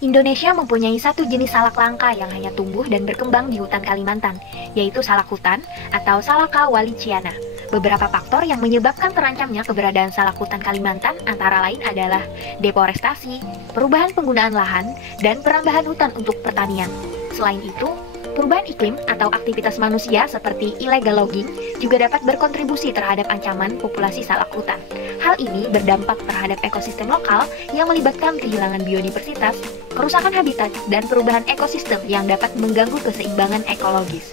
Indonesia mempunyai satu jenis salak langka yang hanya tumbuh dan berkembang di hutan Kalimantan, yaitu salak hutan atau Salaka wallichiana. Beberapa faktor yang menyebabkan terancamnya keberadaan salak hutan Kalimantan antara lain adalah deforestasi, perubahan penggunaan lahan, dan perambahan hutan untuk pertanian. Selain itu, perubahan iklim atau aktivitas manusia seperti illegal logging juga dapat berkontribusi terhadap ancaman populasi salak hutan. Hal ini berdampak terhadap ekosistem lokal yang melibatkan kehilangan biodiversitas, kerusakan habitat, dan perubahan ekosistem yang dapat mengganggu keseimbangan ekologis.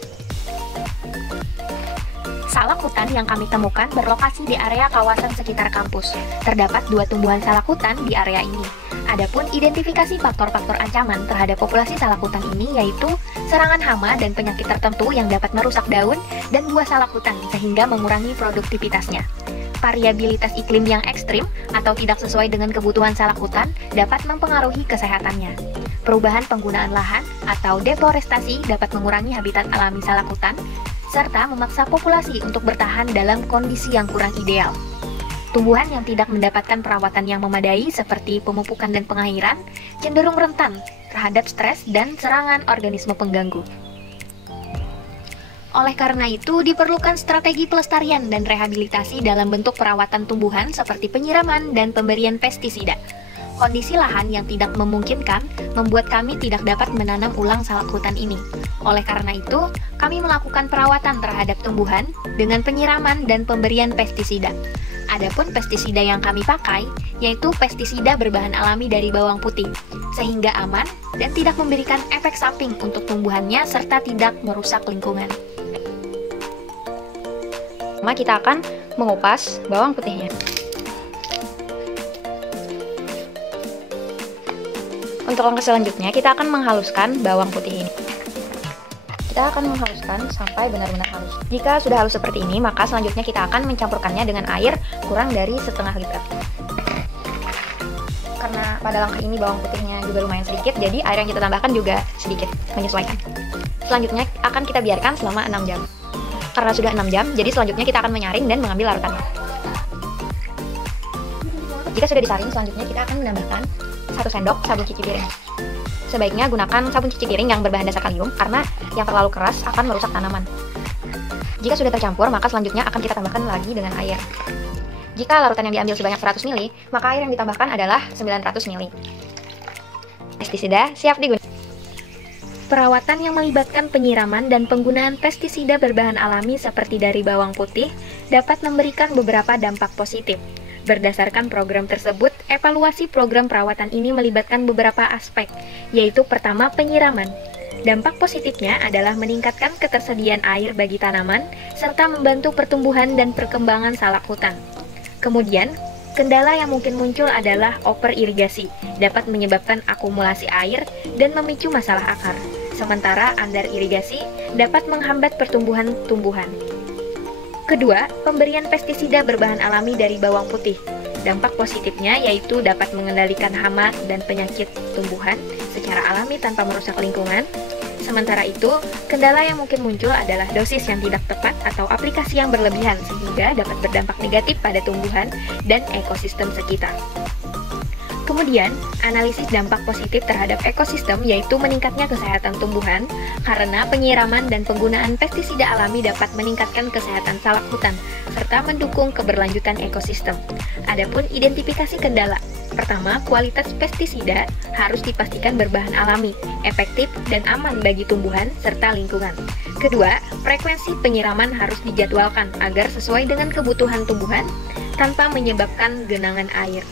Salak hutan yang kami temukan berlokasi di area kawasan sekitar kampus. Terdapat 2 tumbuhan salak hutan di area ini. Adapun identifikasi faktor-faktor ancaman terhadap populasi salak hutan ini yaitu serangan hama dan penyakit tertentu yang dapat merusak daun dan buah salak hutan sehingga mengurangi produktivitasnya. Variabilitas iklim yang ekstrim atau tidak sesuai dengan kebutuhan salak hutan dapat mempengaruhi kesehatannya. Perubahan penggunaan lahan atau deforestasi dapat mengurangi habitat alami salak hutan, serta memaksa populasi untuk bertahan dalam kondisi yang kurang ideal. Tumbuhan yang tidak mendapatkan perawatan yang memadai seperti pemupukan dan pengairan cenderung rentan terhadap stres dan serangan organisme pengganggu. Oleh karena itu, diperlukan strategi pelestarian dan rehabilitasi dalam bentuk perawatan tumbuhan seperti penyiraman dan pemberian pestisida. Kondisi lahan yang tidak memungkinkan membuat kami tidak dapat menanam ulang salak hutan ini. Oleh karena itu, kami melakukan perawatan terhadap tumbuhan dengan penyiraman dan pemberian pestisida. Adapun pestisida yang kami pakai yaitu pestisida berbahan alami dari bawang putih, sehingga aman dan tidak memberikan efek samping untuk tumbuhannya serta tidak merusak lingkungan. Kita akan mengupas bawang putihnya. Untuk langkah selanjutnya, kita akan menghaluskan bawang putih ini. Kita akan menghaluskan sampai benar-benar halus. Jika sudah halus seperti ini, maka selanjutnya kita akan mencampurkannya dengan air kurang dari setengah liter. Karena pada langkah ini bawang putihnya juga lumayan sedikit, jadi air yang kita tambahkan juga sedikit, menyesuaikan. Selanjutnya akan kita biarkan selama 6 jam. Karena sudah 6 jam, jadi selanjutnya kita akan menyaring dan mengambil larutannya. Jika sudah disaring, selanjutnya kita akan menambahkan 1 sendok sabun cuci piring. Sebaiknya gunakan sabun cuci piring yang berbahan dasar kalium, karena yang terlalu keras akan merusak tanaman. Jika sudah tercampur, maka selanjutnya akan kita tambahkan lagi dengan air. Jika larutan yang diambil sebanyak 100 ml, maka air yang ditambahkan adalah 900 ml. Pestisida siap digunakan. Perawatan yang melibatkan penyiraman dan penggunaan pestisida berbahan alami seperti dari bawang putih dapat memberikan beberapa dampak positif. Berdasarkan program tersebut, evaluasi program perawatan ini melibatkan beberapa aspek, yaitu pertama penyiraman. Dampak positifnya adalah meningkatkan ketersediaan air bagi tanaman, serta membantu pertumbuhan dan perkembangan salak hutan. Kemudian, kendala yang mungkin muncul adalah overirigasi, dapat menyebabkan akumulasi air dan memicu masalah akar. Sementara underirigasi dapat menghambat pertumbuhan tumbuhan. Kedua, pemberian pestisida berbahan alami dari bawang putih. Dampak positifnya yaitu dapat mengendalikan hama dan penyakit tumbuhan secara alami tanpa merusak lingkungan. Sementara itu, kendala yang mungkin muncul adalah dosis yang tidak tepat atau aplikasi yang berlebihan sehingga dapat berdampak negatif pada tumbuhan dan ekosistem sekitar. Kemudian, analisis dampak positif terhadap ekosistem yaitu meningkatnya kesehatan tumbuhan karena penyiraman dan penggunaan pestisida alami dapat meningkatkan kesehatan salak hutan serta mendukung keberlanjutan ekosistem. Adapun identifikasi kendala. Pertama, kualitas pestisida harus dipastikan berbahan alami, efektif dan aman bagi tumbuhan serta lingkungan. Kedua, frekuensi penyiraman harus dijadwalkan agar sesuai dengan kebutuhan tumbuhan tanpa menyebabkan genangan air.